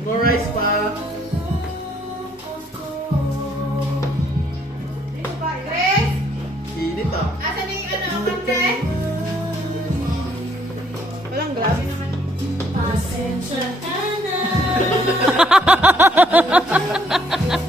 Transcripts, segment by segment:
More rice pa. Chris, Init ah. asan na yung ano, kante? Walang glass. Ah,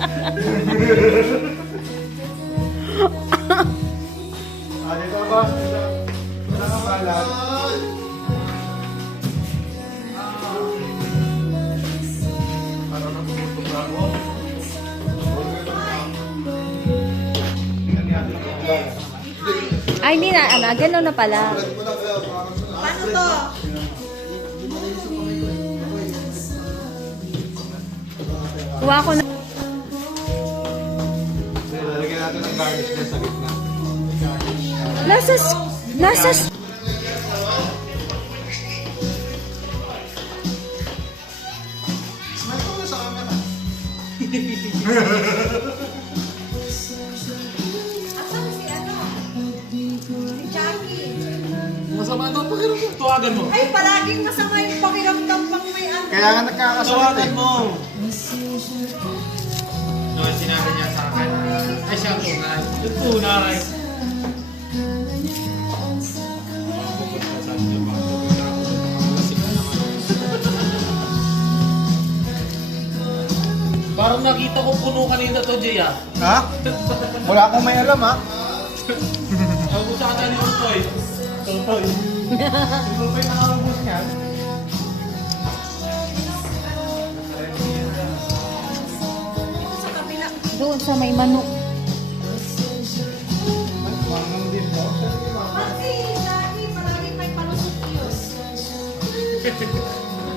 hindi na. Ano, ganun na pala. Paano to? Kuha ko na. Sige, lalagyan natin ng garnish niya sa gitna. Nasa... Nasa... s- Smile ko na sa Masama daw pakiramdam. Tuwagan mo. Ay, palaging masama yung pakiramdam pang may ano. Kaya nga nagkakasakit eh. mo. No, sinabi niya sa akin. Ay, siya ang tunay. Yung tunay. Parang nakita ko puno kanina to, Jay ah. Ha? Wala akong may alam ha. Ako sa kanya ni Utoy. Utoy. Ito pa yung nakaubos niya. Sa kabila. Doon sa may manok. Mangang din yun.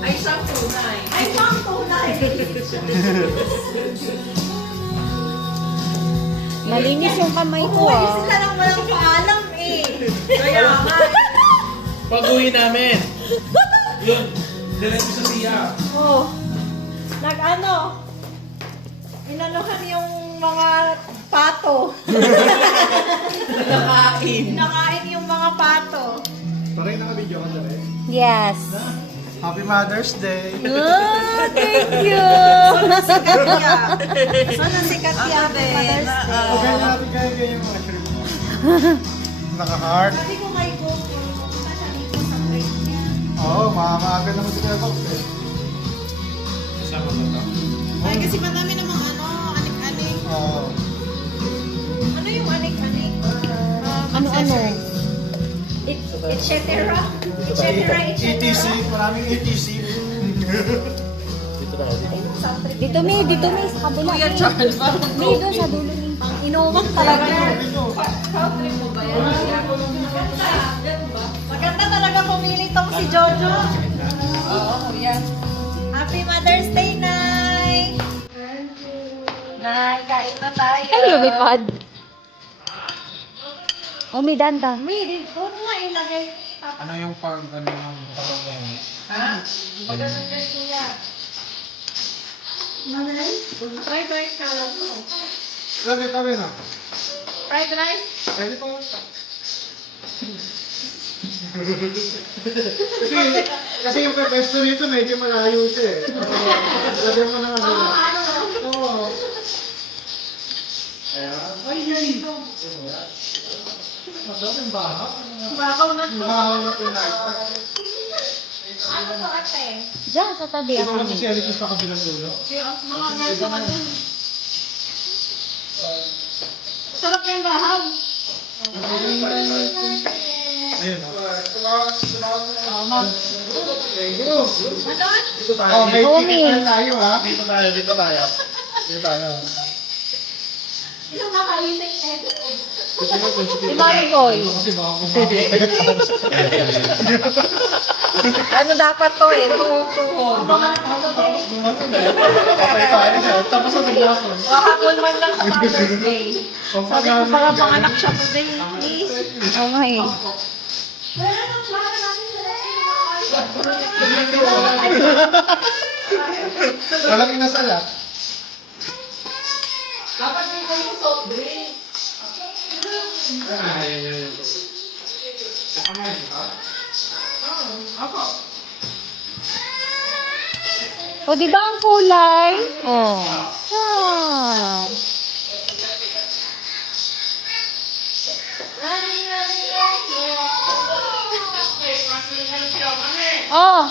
Ay, siyang tunay. Ay, siyang tunay. Malinis yung kamay ko Uy, ah. sila lang walang paalam. Kaya nga. Pag-uwi namin. Yun. Diretso sa siya. Oh. Nag-ano? Inanuhan yung mga pato. Nakain. Nakain yung mga pato. Paray naka-video ka dyan eh. Yes. Happy Mother's Day! Oh, thank you. Katya. Ano si Katya? Mother's Day. Okay kaya ganyan yung mga shrimp mo. Naka-heart. Sabi ko kay punta siya dito sa plate niya. Oo, makakaaga naman si Kuya Box eh. Kasama mo to. Ay, kasi madami namang ano, anik-anik. Oo. Ano yung anik-anik? Ano-ano? Et et cetera. Et cetera, et ETC, cetera. maraming E ETC. Dito na ako. Dito. Dito, May. Dito, May. Sa kabila. May, May doon sa dulo. May. Ang inuman talaga yan. Maganda. Talaga pumili tong si Jojo. Oo, yan. Happy Mother's Day, Nay! Nay, kain na tayo. Ay, lumipad. Oh, may danda. May, doon nga ilagay. Ano yung pag, ano yung pag, Ha? Maganda kasi niya. Manay? Fried rice ka lang to. Sabi, sabi na. Fried rice? Pwede pa. kasi, kasi yung pesto rito medyo malayo siya eh. Lagyan mo na ano. Oo. Ay, ay. Madaming baha. Bakaw na. Bahaw na pinag. Ano to ate? Diyan, sa tabi Ito ako. lang si Eric sa kabilang ulo. Mga nasa ka dun. Sarap yung bahaw. Ayun. Ano? Oh, may Homie. ticket na tayo ha. Dito tayo, dito tayo. Dito tayo. Ilang nakalising eh. Kasi baka kumakain. Ano dapat to eh? Siya. Tapos sa naglason. Makakul man lang sa Mother's Day. Sabi ko baka panganak siya today. Oo nga eh. Walang inasala. Dapat may kayo soft drink. Ako. O, di ba ang kulay? Oh. Ah. Oh.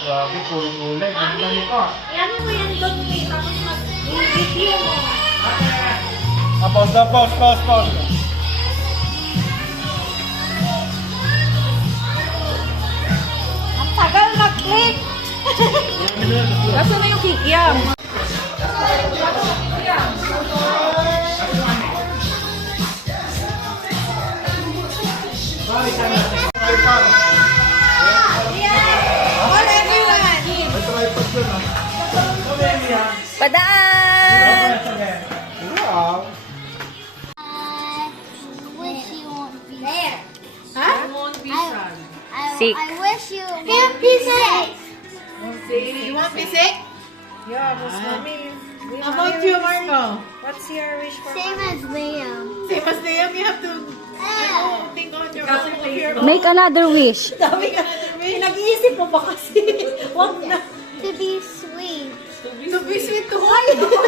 Grabe, puro kulay. Ganda nito. Yan mo yan doon eh. Tapos mag-video mo. Ah, pause na, pause, pause, pause. Ang tagal mag-click. Nasaan na yung kikiam? Padaan! Wow. wish you won't be there. Huh? I, Sick. I wish you won't be sick. You want me sick? Yeah, mas mami. How about you, Marco? What's your wish for Same as Liam. Same as Liam, you have to Ah. think on your own Make another wish. Dami ka. Pinag-iisip mo ba kasi? Wag na. To be sweet. To be sweet to who?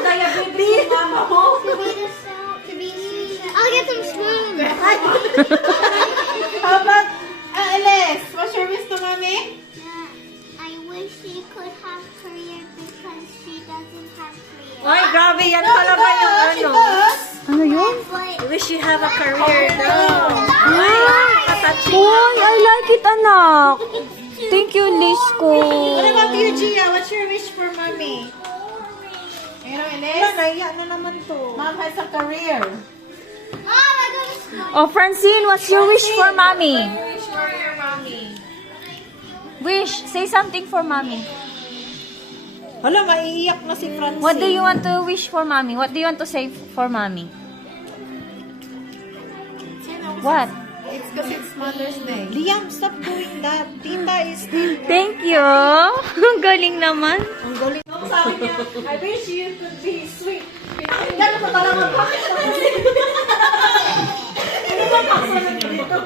Diabetes yung mama mo. To be the so, to be I'll get some spoons. How about uh, Alice? What's your wish to mommy? Uh, I wish she could have career because she doesn't have career. Ay, grabe. Yan talaga yung ano. Ano yun? I wish you have a career daw. Uy, I like it, anak. Thank you, Liz ko. What about you, Gia? What's your wish for mommy? You know, Wala, Alice? naiya na naman to. Mom has a career. oh. Oh, Francine, what's your wish for mommy? Wish for your mommy. Wish, say something for mommy. Hala, maiiyak na si Francine. What do you want to wish for mommy? What do you want to say for mommy? What? It's because it's Mother's Day. Liam, stop doing that. Tita is still... Thank you. Ang galing naman. Ang galing. Sabi niya, I wish you could be sweet. Pinakinggan ko talaga. Bakit ako? Ano ba paksa na dito?